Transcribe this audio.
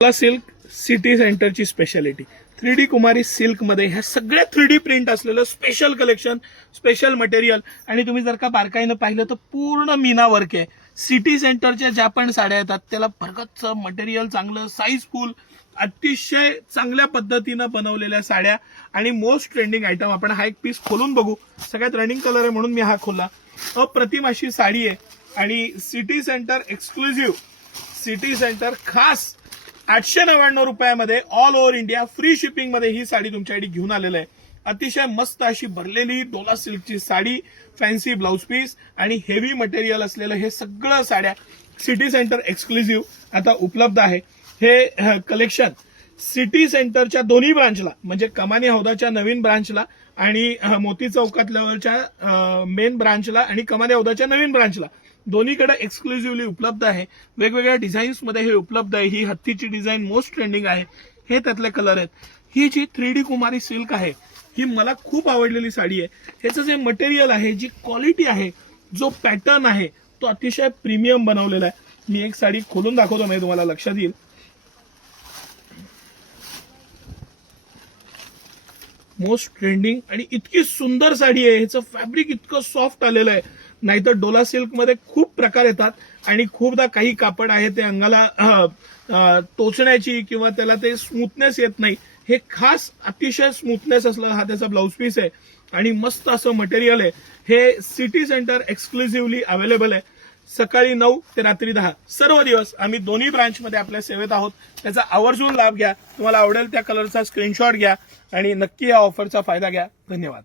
Silk city सेंटरची speciality 3D कुमारी silk मध्ये ह्या सगळ्या 3D प्रिंट असलेलं स्पेशल कलेक्शन, स्पेशल मटेरियल. आणि तुम्ही जर का बारकाईनं पाहिलं तर पूर्ण मीना वर्क आहे. सिटी सेंटरच्या ज्या पण साड्या येतात त्याला भरगच्च मटेरियल, चांगलं साईज फुल, अतिशय चांगल्या पद्धतीनं बनवलेल्या साड्या आणि मोस्ट ट्रेंडिंग आयटम. आपण हा एक पीस खोलून बघू. सगळ्यात रनिंग कलर आहे म्हणून मी हा खोलला. अप्रतिम अशी साडी आहे आणि city centre exclusive, city centre खास 899 रुपयामध्ये all over India free shipping मध्ये ही साडी तुमच्यासाठी घेऊन आलेलं आहे. अतिशय मस्त अशी भरलेली डोला सिल्कची साडी, फॅन्सी ब्लाउज पीस आणि हेवी मटेरियल असलेलं हे सगळं साड्या सिटी सेंटर एक्सक्लुझिव्ह आता उपलब्ध आहे. हे कलेक्शन सिटी सेंटरच्या दोन्ही ब्रांचला म्हणजे कमानी हौदाच्या नवीन ब्रांचला आणि मोती चौकातल्यावरच्या मेन ब्रांचला आणि कमानी हौदाच्या नवीन ब्रांचला दोन्हीकडे एक्सक्लुझिव्हली उपलब्ध आहे. वेगवेगळ्या डिझाईन्स मध्ये हे उपलब्ध आहे. ही हत्तीची डिझाईन मोस्ट ट्रेंडिंग आहे. हे त्यातले कलर आहेत. ही जी 3D कुमारी सिल्क आहे ही मला खूप आवडलेली साडी आहे. ह्याचं जे मटेरियल आहे, जी क्वालिटी आहे, जो पॅटर्न आहे तो अतिशय प्रीमियम बनवलेला आहे. मी एक साडी खोलून दाखवतो म्हणजे तुम्हाला लक्षात येईल. मोस्ट ट्रेंडिंग आणि इतकी सुंदर साडी आहे. ह्याचं फॅब्रिक इतकं सॉफ्ट आलेलं आहे. नाहीतर डोला सिल्क मध्ये खूप प्रकार येतात आणि खूपदा काही कापड आहे ते अंगाला टोचण्याची किंवा त्याला ते स्मूथनेस येत नाही. हे खास अतिशय स्मूथनेस असलेला हा त्याचा ब्लाउज पीस आहे आणि मस्त असं मटेरियल आहे. हे सिटी सेंटर एक्सक्लुझिव्हली अवेलेबल आहे. सकाळी 9 ते रात्री 10 सर्व दिवस आम्ही दोन्ही ब्रांचमध्ये आपल्या सेवेत आहोत. त्याचा आवर्जून लाभ घ्या. तुम्हाला आवडेल त्या कलरचा स्क्रीनशॉट घ्या आणि नक्की या ऑफरचा फायदा घ्या. धन्यवाद.